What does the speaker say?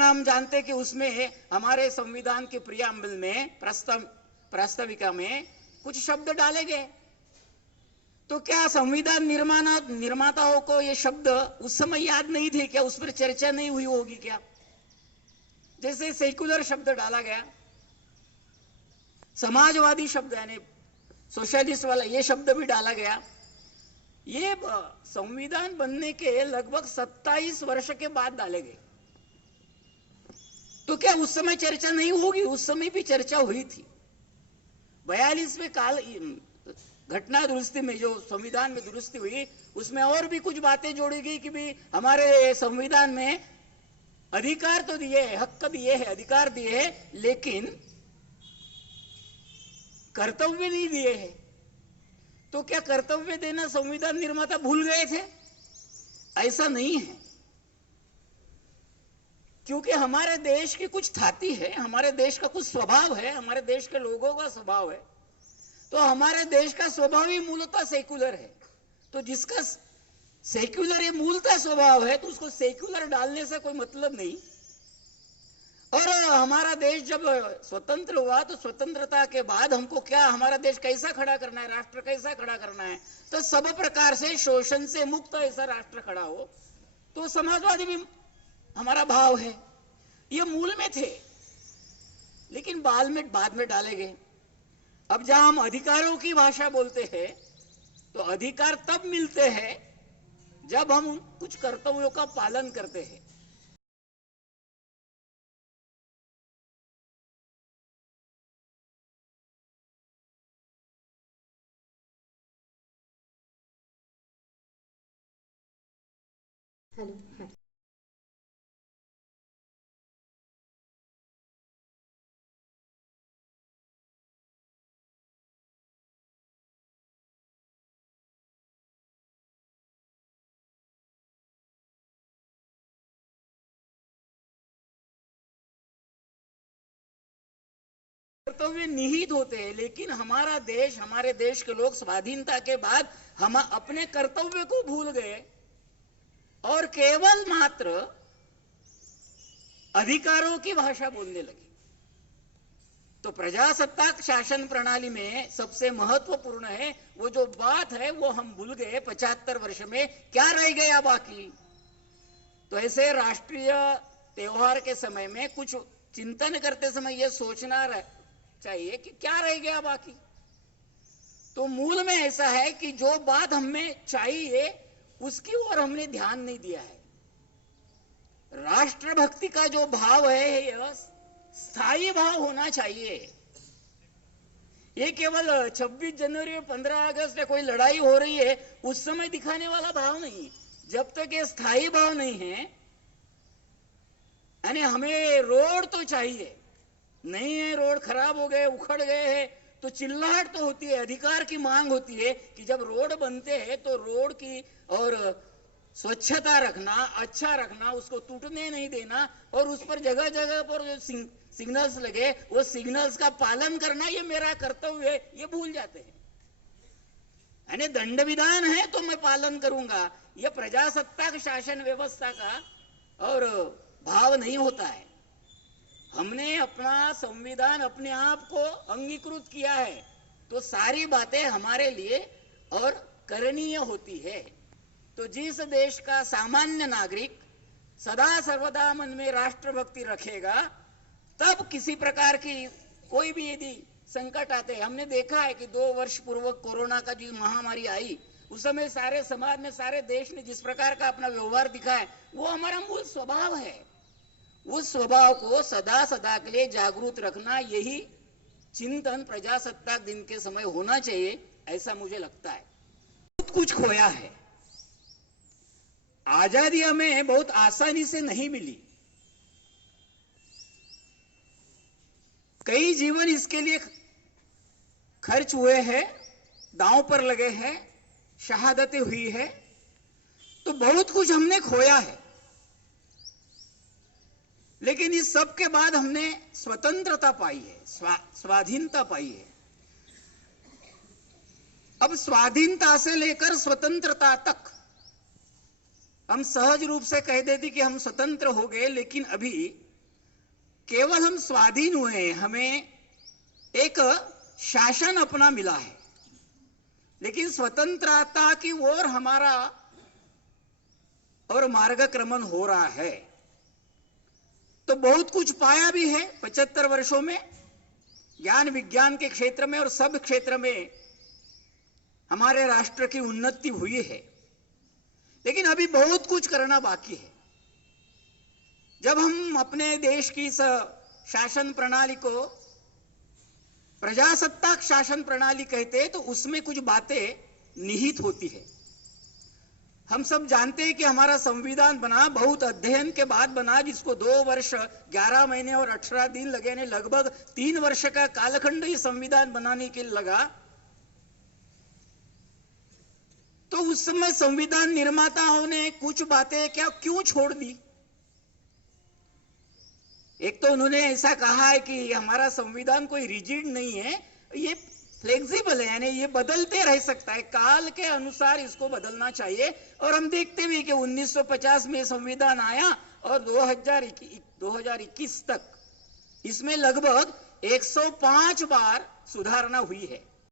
हम जानते हैं कि उसमें हमारे संविधान के प्रियम्बल में प्रास्ताविका में कुछ शब्द डाले गए। तो क्या संविधान निर्माताओं को ये शब्द उस समय याद नहीं थे क्या? उस पर चर्चा नहीं हुई होगी क्या? जैसे सेक्युलर शब्द डाला गया, समाजवादी शब्द यानी सोशलिस्ट वाला ये शब्द भी डाला गया। ये संविधान बनने के लगभग 27 वर्ष के बाद डाले गए। तो क्या उस समय चर्चा नहीं होगी? उस समय भी चर्चा हुई थी। 42वें काल घटना दुरुस्ती में जो संविधान में दुरुस्ती हुई उसमें और भी कुछ बातें जोड़ी गई कि भी हमारे संविधान में अधिकार तो दिए है, हक दिए है, अधिकार दिए है, लेकिन कर्तव्य नहीं दिए हैं। तो क्या कर्तव्य देना संविधान निर्माता भूल गए थे? ऐसा नहीं है, क्योंकि हमारे देश की कुछ थाती है, हमारे देश का कुछ स्वभाव है, हमारे देश के लोगों का स्वभाव है। तो हमारे देश का स्वभाव ही मूलतः सेक्युलर है। तो जिसका सेक्युलर ये मूलतः स्वभाव है तो उसको सेक्युलर डालने से कोई मतलब नहीं। और हमारा देश जब स्वतंत्र हुआ तो स्वतंत्रता के बाद हमको क्या, हमारा देश कैसा खड़ा करना है, राष्ट्र कैसा खड़ा करना है, तो सब प्रकार से शोषण से मुक्त ऐसा राष्ट्र खड़ा हो। तो समाजवादी भी हमारा भाव है, ये मूल में थे, लेकिन बाद में डाले गए। अब जहां हम अधिकारों की भाषा बोलते हैं तो अधिकार तब मिलते हैं जब हम कुछ कर्तव्यों का पालन करते हैं। हेलो, हाय। कर्तव्य निहित होते हैं, लेकिन हमारा देश, हमारे देश के लोग स्वाधीनता के बाद हम अपने कर्तव्य को भूल गए और केवल मात्र अधिकारों की भाषा बोलने लगे। तो प्रजासत्ताक शासन प्रणाली में सबसे महत्वपूर्ण है वो जो बात है वो हम भूल गए। 75 वर्ष में क्या रह गया बाकी? तो ऐसे राष्ट्रीय त्योहार के समय में कुछ चिंतन करते समय यह सोचना चाहिए कि क्या रह गया बाकी। तो मूल में ऐसा है कि जो बात हमें चाहिए उसकी ओर हमने ध्यान नहीं दिया है। राष्ट्रभक्ति का जो भाव है यह स्थायी भाव होना चाहिए। ये केवल 26 जनवरी और 15 अगस्त में कोई लड़ाई हो रही है उस समय दिखाने वाला भाव नहीं। जब तक ये स्थायी भाव नहीं है, यानी हमें रोड तो चाहिए, नहीं है रोड खराब हो गए, उखड़ गए हैं, तो चिल्लाहट तो होती है, अधिकार की मांग होती है कि जब रोड बनते हैं तो रोड की और स्वच्छता रखना, अच्छा रखना, उसको टूटने नहीं देना, और उस पर जगह जगह पर जो सिग्नल्स लगे वो सिग्नल्स का पालन करना ये मेरा कर्तव्य है, ये भूल जाते हैं। यानी दंड विधान है तो मैं पालन करूंगा, यह प्रजासत्ताक शासन व्यवस्था का और भाव नहीं होता है। हमने अपना संविधान अपने आप को अंगीकृत किया है तो सारी बातें हमारे लिए और करणीय होती है। तो जिस देश का सामान्य नागरिक सदा सर्वदा मन में राष्ट्रभक्ति रखेगा, तब किसी प्रकार की कोई भी यदि संकट आते हैं, हमने देखा है कि 2 वर्ष पूर्व कोरोना का जो महामारी आई उस समय सारे समाज में, सारे देश ने जिस प्रकार का अपना व्यवहार दिखाया वो हमारा मूल स्वभाव है। उस स्वभाव को सदा सदा के लिए जागरूक रखना, यही चिंतन प्रजासत्ताक दिन के समय होना चाहिए, ऐसा मुझे लगता है। बहुत कुछ खोया है, आजादी हमें बहुत आसानी से नहीं मिली, कई जीवन इसके लिए खर्च हुए हैं, दांव पर लगे हैं, शहादतें हुई है, तो बहुत कुछ हमने खोया है। लेकिन इस सब के बाद हमने स्वतंत्रता पाई है, स्वाधीनता पाई है। अब स्वाधीनता से लेकर स्वतंत्रता तक हम सहज रूप से कह देते कि हम स्वतंत्र हो गए, लेकिन अभी केवल हम स्वाधीन हुए, हमें एक शासन अपना मिला है, लेकिन स्वतंत्रता की ओर हमारा और मार्गक्रमण हो रहा है। तो बहुत कुछ पाया भी है 75 वर्षों में, ज्ञान विज्ञान के क्षेत्र में और सब क्षेत्र में हमारे राष्ट्र की उन्नति हुई है, लेकिन अभी बहुत कुछ करना बाकी है। जब हम अपने देश की इस शासन प्रणाली को प्रजासत्ताक शासन प्रणाली कहते हैं, तो उसमें कुछ बातें निहित होती है। हम सब जानते हैं कि हमारा संविधान बना बहुत अध्ययन के बाद बना, जिसको 2 वर्ष 11 महीने और 18 दिन लगे, यानी लगभग 3 वर्ष का कालखंड ये संविधान बनाने के लिए लगा। तो उस समय संविधान निर्माताओं ने कुछ बातें क्यों छोड़ दी? एक तो उन्होंने ऐसा कहा है कि हमारा संविधान कोई रिजिड नहीं है, ये फ्लेक्सिबल है, यानी ये बदलते रह सकता है, काल के अनुसार इसको बदलना चाहिए। और हम देखते भी कि 1950 में संविधान आया और 2021 तक इसमें लगभग 105 बार सुधारणा हुई है।